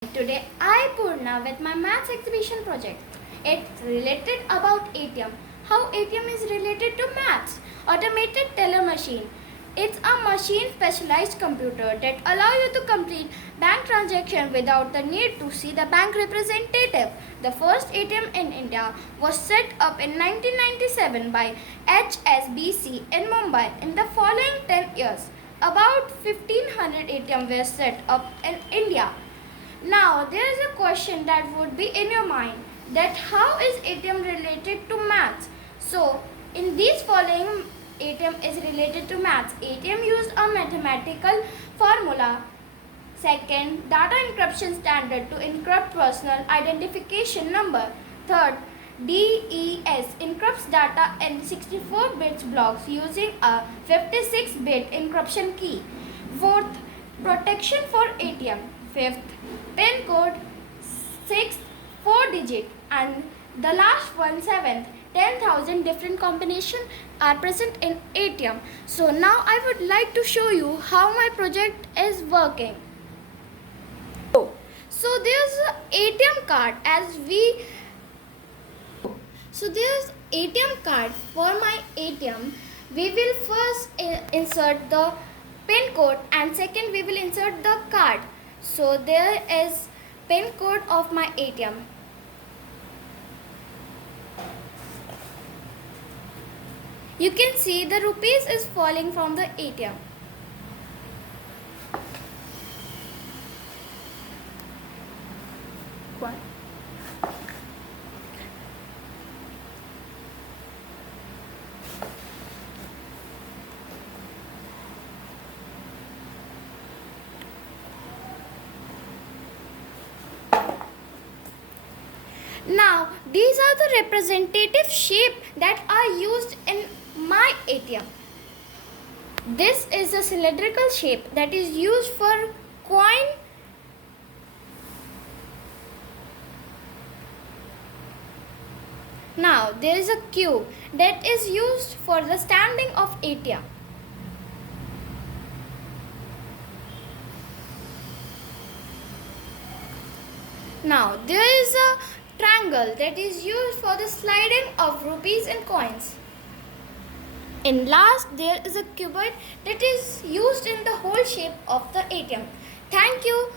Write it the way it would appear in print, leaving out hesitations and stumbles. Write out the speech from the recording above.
Today I Purna with my maths exhibition project. It's related about ATM. How ATM is related to maths. Automated teller machine. It's a machine specialized computer that allow you to complete bank transaction without the need to see the bank representative. The first ATM in India was set up in 1997 by HSBC in Mumbai. In the following 10 years, about 1500 ATM were set up in India. Now, there is a question that would be in your mind that how is ATM related to maths? So, in these following ATM is related to maths. ATM used a mathematical formula. Second, data encryption standard to encrypt personal identification number. Third, DES encrypts data in 64 bits blocks using a 56-bit encryption key. Fourth, protection for ATM. Fifth, PIN code. Sixth, 4 digit. And the last one, seventh, 10,000 different combinations are present in ATM. So now I would like to show you how my project is working. So there's a ATM card as we so there's ATM card for my ATM. We will first insert the PIN code and second we will insert the card. So there is PIN code of my ATM. You can see the rupees is falling from the ATM. What? Now, these are the representative shape that are used in my ATM. This is a cylindrical shape that is used for coin. Now, there is a cube that is used for the standing of ATM. Now, there is a triangle that is used for the sliding of rupees and coins. In last, there is a cuboid that is used in the whole shape of the ATM. Thank you.